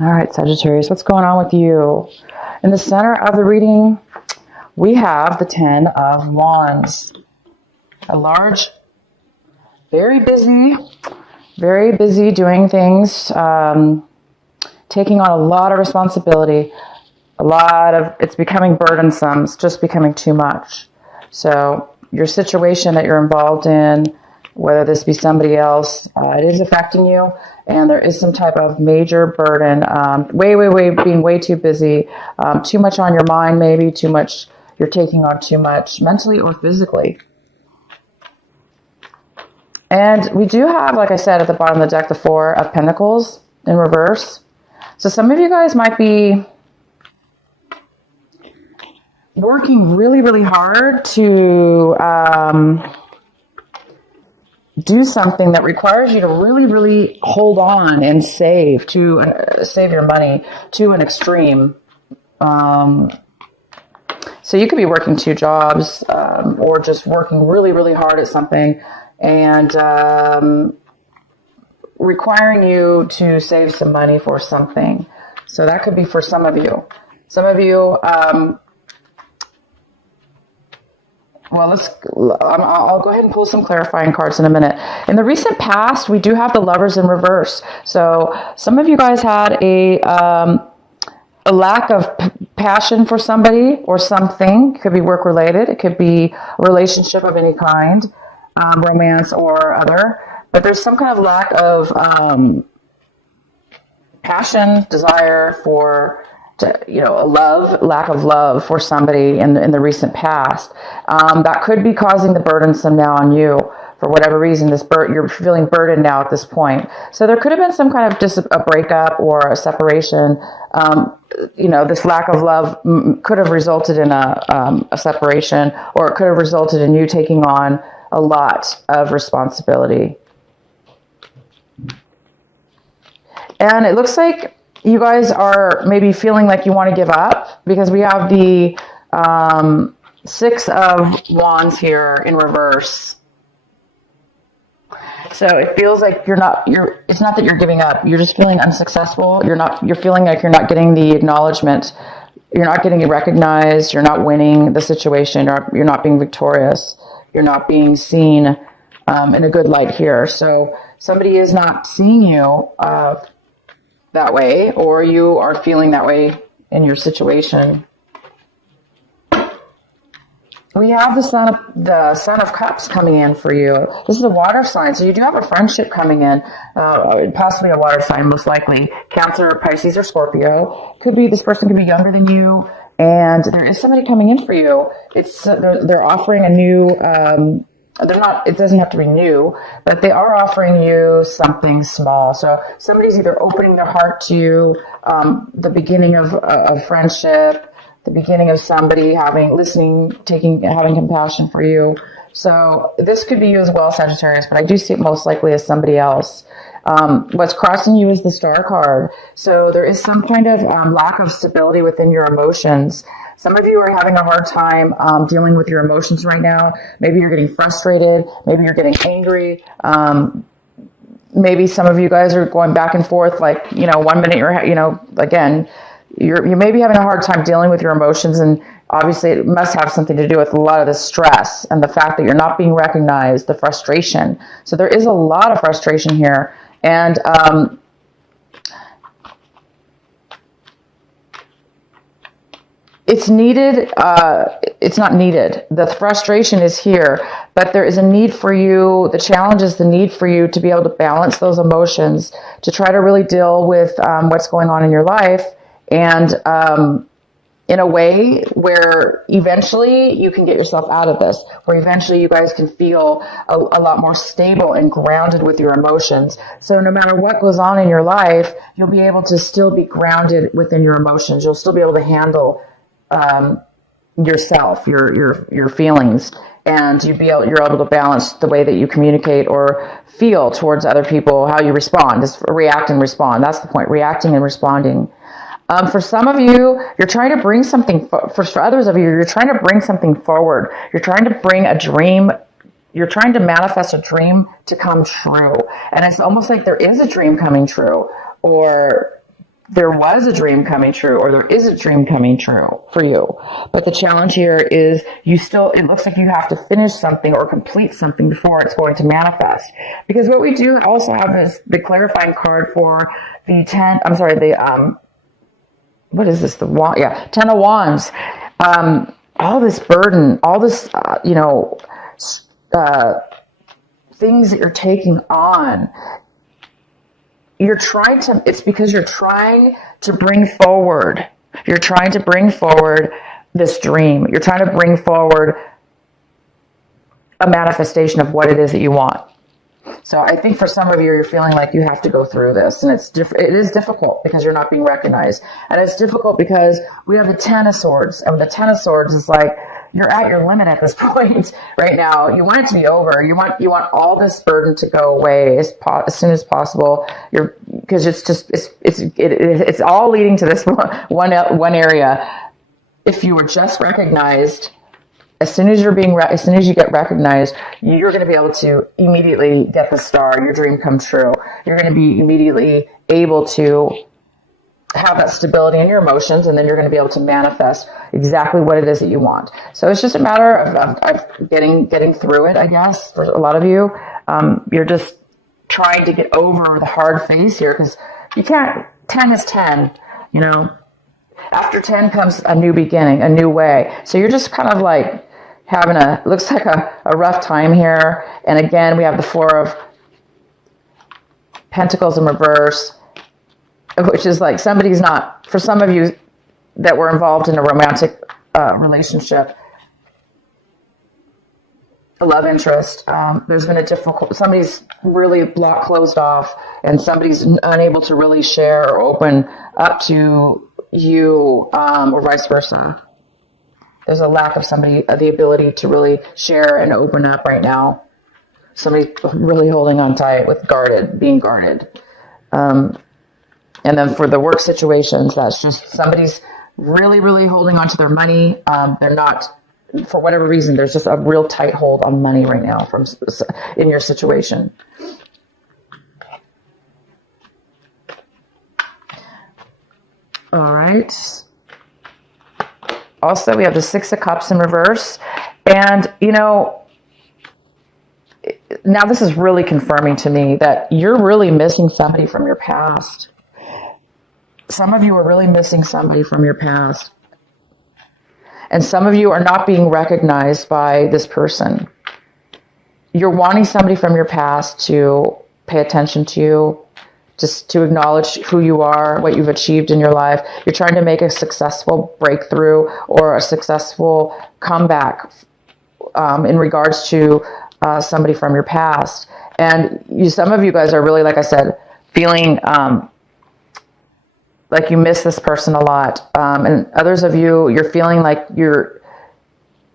All right, Sagittarius, what's going on with you? In the center of the reading, we have the Ten of Wands. A large, very busy doing things, taking on a lot of responsibility. It's becoming burdensome. It's just becoming too much. So your situation that you're involved in, whether this be somebody else, it is affecting you. And there is some type of major burden, being way too busy, too much on your mind, maybe too much, you're taking on too much mentally or physically. And we do have, like I said, at the bottom of the deck, the Four of Pentacles in reverse. So some of you guys might be working really, really hard to do something that requires you to really, really hold on and save your money to an extreme. So you could be working 2 jobs or just working really, really hard at something and requiring you to save some money for something. So that could be for some of you. Some of you, I'll go ahead and pull some clarifying cards in a minute. In the recent past, we do have the Lovers in reverse. So some of you guys had a lack of passion for somebody or something. It could be work related. It could be a relationship of any kind, romance or other. But there's some kind of lack of passion, desire for lack of love for somebody in the recent past. That could be causing the burdensome now on you. For whatever reason, you're feeling burdened now at this point. So there could have been some kind of a breakup or a separation. This lack of love could have resulted in a separation, or it could have resulted in you taking on a lot of responsibility. And it looks like you guys are maybe feeling like you want to give up, because we have the Six of Wands here in reverse. So it feels like it's not that you're giving up. You're just feeling unsuccessful. You're feeling like you're not getting the acknowledgement. You're not getting recognized. You're not winning the situation. You're not being victorious. You're not being seen in a good light here. So somebody is not seeing you that way, or you are feeling that way in your situation. We have the Son of Cups coming in for you. This is a water sign, so you do have a friendship coming in, possibly a water sign, most likely Cancer, Pisces, or Scorpio. This person could be younger than you, and there is somebody coming in for you. They're offering a new. It doesn't have to be new, but they are offering you something small. So somebody's either opening their heart to you, the beginning of a friendship, the beginning of somebody having compassion for you. So this could be you as well, Sagittarius, but I do see it most likely as somebody else. What's crossing you is the Star card. So there is some kind of lack of stability within your emotions. Some of you are having a hard time dealing with your emotions right now. Maybe you're getting frustrated. Maybe you're getting angry. Maybe some of you guys are going back and forth. Like, 1 minute you may be having a hard time dealing with your emotions, and obviously it must have something to do with a lot of the stress and the fact that you're not being recognized, the frustration. So there is a lot of frustration here. And it's needed. It's not needed. The frustration is here, but there is a need for you. The challenge is the need for you to be able to balance those emotions, to try to really deal with what's going on in your life, and in a way where eventually you can get yourself out of this, where eventually you guys can feel a lot more stable and grounded with your emotions. So no matter what goes on in your life, you'll be able to still be grounded within your emotions. You'll still be able to handle yourself, your feelings, and you're able to balance the way that you communicate or feel towards other people, how you respond. Just react and respond. That's the point, reacting and responding. For some of you, you're trying to bring something, for others of you, you're trying to bring something forward. You're trying to bring a dream. You're trying to manifest a dream to come true. And it's almost like there is a dream coming true, or there was a dream coming true, or there is a dream coming true for you. But the challenge here is it looks like you have to finish something or complete something before it's going to manifest. Because what we do also have is the clarifying card for the 10, I'm sorry, what is this? The wand, 10 of Wands. All this burden, all this, things that you're taking on. It's because you're trying to bring forward. You're trying to bring forward this dream. You're trying to bring forward a manifestation of what it is that you want. So I think for some of you, you're feeling like you have to go through this, and it is difficult because you're not being recognized, and it's difficult because we have the 10 of Swords, and the 10 of Swords is like you're at your limit at this point right now. You want it to be over. You want all this burden to go away as soon as possible. Because it's all leading to this one area. If you were just recognized. As soon as you get recognized, you're going to be able to immediately get the star, your dream come true. You're going to be immediately able to have that stability in your emotions, and then you're going to be able to manifest exactly what it is that you want. So it's just a matter of getting through it, I guess, for a lot of you. You're just trying to get over the hard phase here, because you can't, 10 is 10, After 10 comes a new beginning, a new way. So you're just kind of like having looks like a rough time here. And again, we have the 4 of Pentacles in reverse, which is like for some of you that were involved in a romantic relationship, a love interest, there's been somebody's really closed off, and somebody's unable to really share or open up to you, or vice versa. There's a lack of the ability to really share and open up right now. Somebody really holding on tight being guarded. And then for the work situations, that's just somebody's really, really holding on to their money. They're not, for whatever reason, there's just a real tight hold on money right now in your situation. All right. Also, we have the 6 of Cups in reverse. And, now this is really confirming to me that you're really missing somebody from your past. Some of you are really missing somebody from your past. And some of you are not being recognized by this person. You're wanting somebody from your past to pay attention to you, just to acknowledge who you are, what you've achieved in your life. You're trying to make a successful breakthrough or a successful comeback in regards to somebody from your past. And some of you guys are really, like I said, feeling like you miss this person a lot. And others of you, you're feeling like you're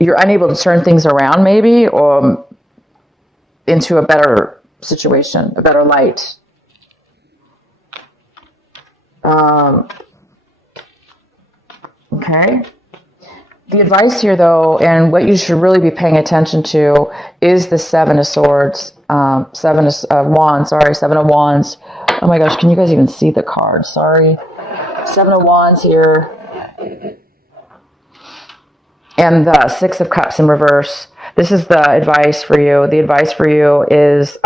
unable to turn things around maybe, or into a better situation, a better light. Okay. The advice here, though, and what you should really be paying attention to is the 7 of Swords, 7 of Wands. Oh my gosh, can you guys even see the card? Sorry. 7 of Wands here. And the 6 of Cups in reverse. This is the advice for you. The advice for you is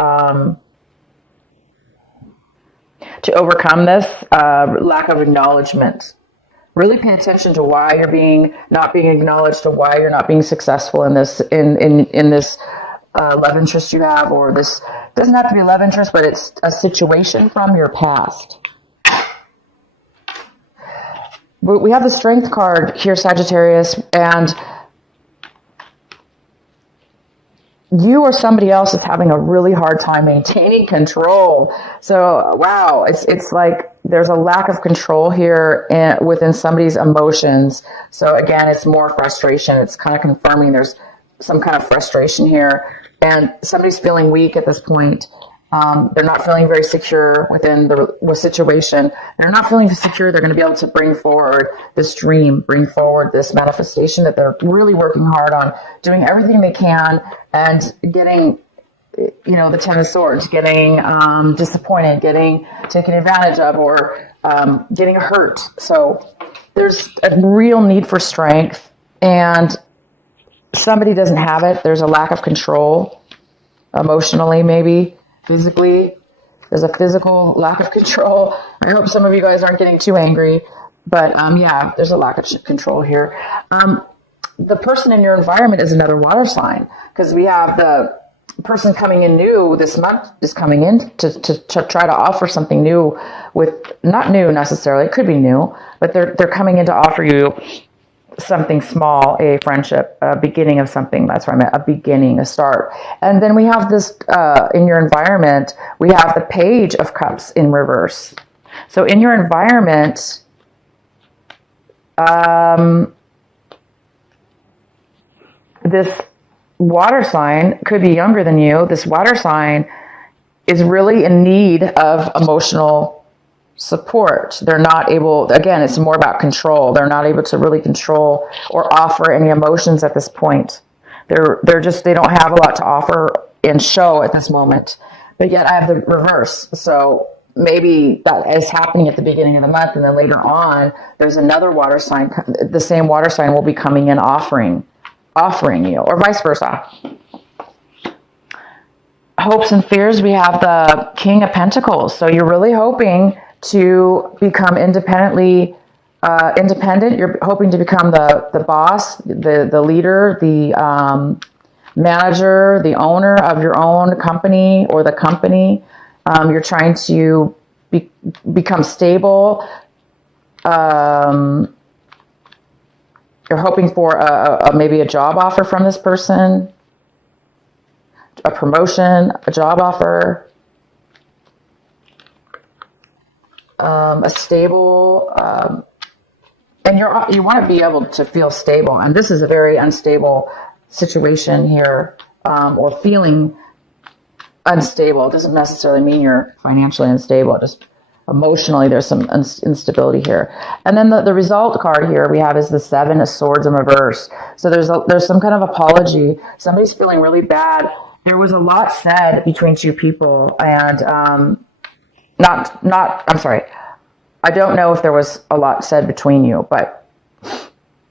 to overcome this lack of acknowledgement. Really pay attention to why you're not being acknowledged, or why you're not being successful in this in this love interest you have, or this doesn't have to be a love interest, but it's a situation from your past. We have the Strength card here, Sagittarius, and you or somebody else is having a really hard time maintaining control. So, wow, it's like there's a lack of control here within somebody's emotions. So again, it's more frustration. It's kind of confirming there's some kind of frustration here, and somebody's feeling weak at this point. They're not feeling very secure within the situation. They're not feeling secure they're going to be able to bring forward this dream, bring forward this manifestation that they're really working hard on, doing everything they can, and getting, the 10 of Swords, getting disappointed, getting taken advantage of, or getting hurt. So there's a real need for strength, and somebody doesn't have it. There's a lack of control, emotionally, maybe physically. There's a physical lack of control. I hope some of you guys aren't getting too angry, but yeah, there's a lack of control here. The person in your environment is another water sign, because we have the person coming in new this month is coming in to try to offer something new, with not new necessarily, it could be new, but they're coming in to offer you something small, a friendship, a beginning of something. That's what I meant, a beginning, a start. And then we have this, in your environment, we have the Page of Cups in reverse. So in your environment, this water sign could be younger than you. This water sign is really in need of emotional support. They're not able, again, it's more about control. They're not able to really control or offer any emotions at this point. They don't have a lot to offer and show at this moment. But yet I have the reverse. So maybe that is happening at the beginning of the month, and then later on, there's another water sign, the same water sign will be coming in offering you, or vice versa. Hopes and fears, we have the King of Pentacles. So you're really hoping to become independent. You're hoping to become the boss, the leader, the manager, the owner of your own company or the company. You're trying to become stable. You're hoping for maybe a job offer from this person, a promotion, a job offer. A stable, and you want to be able to feel stable. And this is a very unstable situation here, or feeling unstable. It doesn't necessarily mean you're financially unstable. Just emotionally, there's some instability here. And then the result card here we have is the Seven of Swords in reverse. So there's some kind of apology. Somebody's feeling really bad. There was a lot said between two people, and I'm sorry. I don't know if there was a lot said between you, but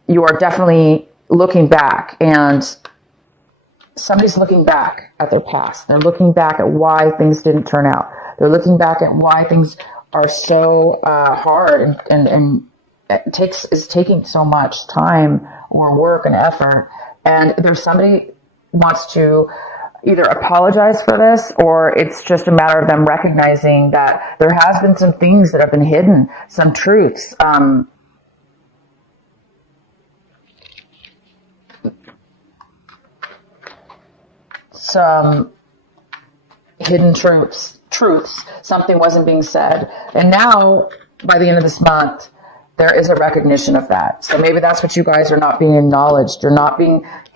you are definitely looking back, and somebody's looking back at their past. They're looking back at why things didn't turn out. They're looking back at why things are so hard and is taking so much time or work and effort. And there's somebody wants to either apologize for this, or it's just a matter of them recognizing that there has been some things that have been hidden, some truths, some hidden truths, something wasn't being said. And now, by the end of this month, there is a recognition of that. So maybe that's what you guys are not being acknowledged.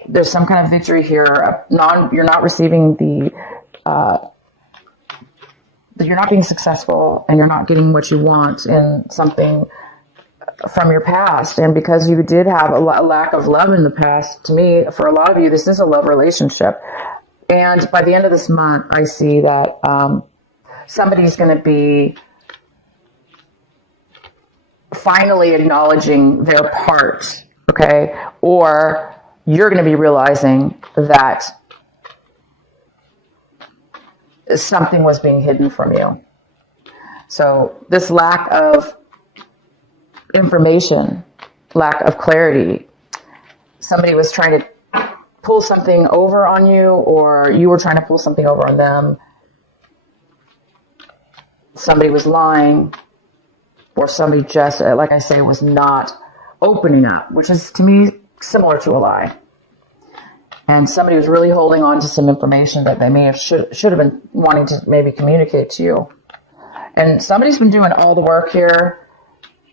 There's some kind of victory here. You're not receiving you're not being successful, and you're not getting what you want in something from your past. And because you did have a lack of love in the past, to me, for a lot of you, this is a love relationship. And by the end of this month, I see that somebody's going to be finally acknowledging their part, okay? Or you're going to be realizing that something was being hidden from you. So this lack of information, lack of clarity, somebody was trying to pull something over on you, or you were trying to pull something over on them. Somebody was lying, or somebody just, like I say, was not opening up, which is, to me, similar to a lie. And somebody was really holding on to some information that they may have should have been wanting to maybe communicate to you. And somebody's been doing all the work here,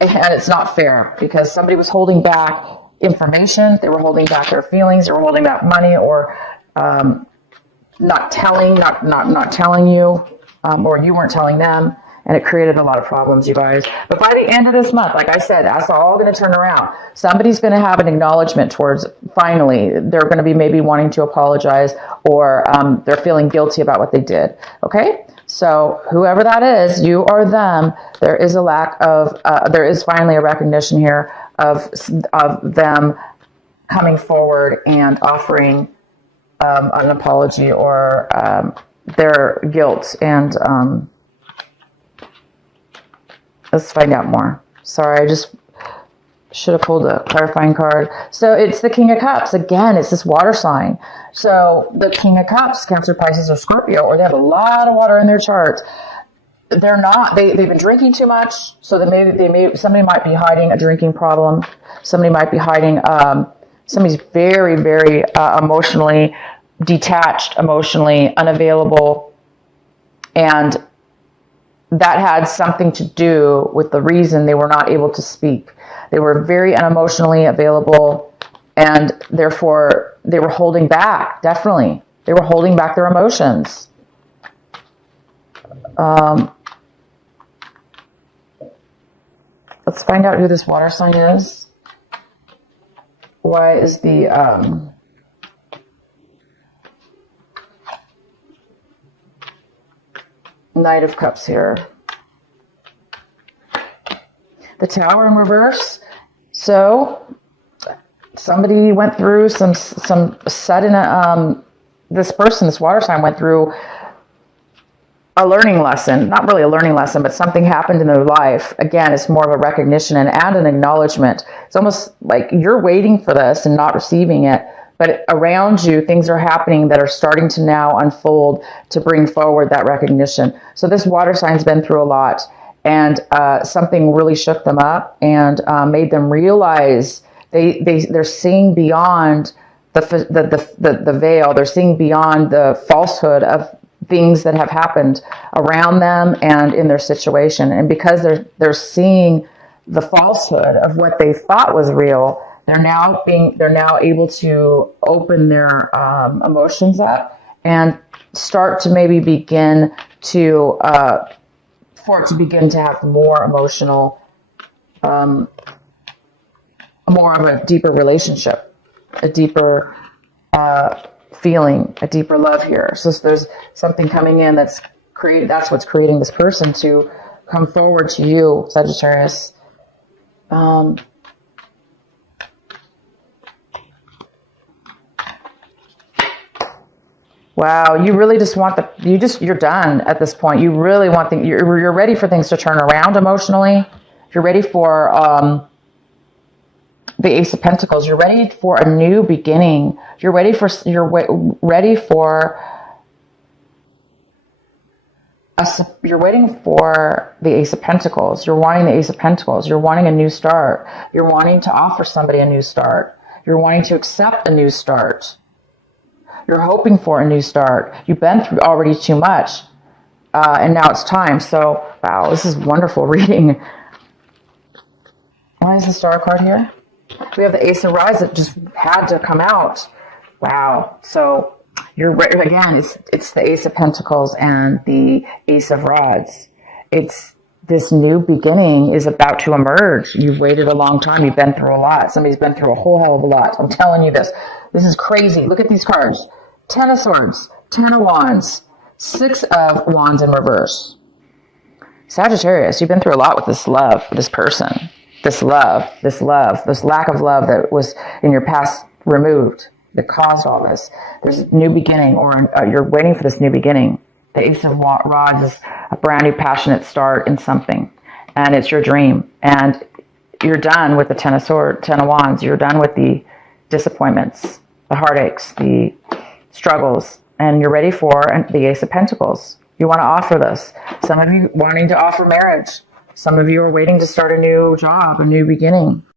and it's not fair, because somebody was holding back information. They were holding back their feelings. They were holding back money, or not telling you, or you weren't telling them. And it created a lot of problems, you guys. But by the end of this month, like I said, that's all going to turn around. Somebody's going to have an acknowledgement towards, finally, they're going to be maybe wanting to apologize, or they're feeling guilty about what they did. Okay? So whoever that is, you or them, there is a lack of, there is finally a recognition here of them coming forward and offering an apology or their guilt. And let's find out more. Sorry, I just should have pulled a clarifying card. So it's the King of Cups. Again, it's this water sign. So the King of Cups, Cancer, Pisces, or Scorpio, or they have a lot of water in their chart. They're not, they've been drinking too much. So somebody might be hiding a drinking problem. Somebody might be hiding, somebody's very, very emotionally detached, emotionally unavailable. And that had something to do with the reason they were not able to speak. They were very unemotionally available, and therefore they were holding back, definitely. They were holding back their emotions. Let's find out who this water sign is. Why is the Knight of Cups here? The Tower in reverse. So somebody went through some sudden, this person, this water sign went through a learning lesson. Not really a learning lesson, but something happened in their life. Again, it's more of a recognition and an acknowledgement. It's almost like you're waiting for this and not receiving it. But around you, things are happening that are starting to now unfold to bring forward that recognition. So this water sign's been through a lot, and something really shook them up and made them realize they're seeing beyond the veil. They're seeing beyond the falsehood of things that have happened around them and in their situation. And because they're seeing the falsehood of what they thought was real, they're now able to open their emotions up and start to maybe begin to for it to begin to have more emotional, more of a deeper relationship, a deeper feeling, a deeper love here. So there's something coming in that's what's creating this person to come forward to you, Sagittarius. Wow, you really just want you're done at this point. You really want you're ready for things to turn around emotionally. You're ready for the Ace of Pentacles. You're ready for a new beginning. You're ready for you're waiting for the Ace of Pentacles. You're wanting the Ace of Pentacles. You're wanting a new start. You're wanting to offer somebody a new start. You're wanting to accept a new start. You're hoping for a new start. You've been through already too much, and now it's time. So, wow, this is wonderful reading. Why is the Star card here? We have the Ace of Rods that just had to come out. Wow. So, again, it's the Ace of Pentacles and the Ace of Rods. It's this new beginning is about to emerge. You've waited a long time. You've been through a lot. Somebody's been through a whole hell of a lot. I'm telling you this. This is crazy. Look at these cards. 10 of Swords, 10 of Wands, 6 of Wands in reverse. Sagittarius, you've been through a lot with this love, this person. This lack of love that was in your past removed, that caused all this. There's a new beginning, or you're waiting for this new beginning. The Ace of Rods is a brand new passionate start in something, and it's your dream. And you're done with the 10 of Wands. You're done with the disappointments, the heartaches, the struggles, and you're ready for the Ace of Pentacles. You want to offer this. Some of you wanting to offer marriage. Some of you are waiting to start a new job, a new beginning.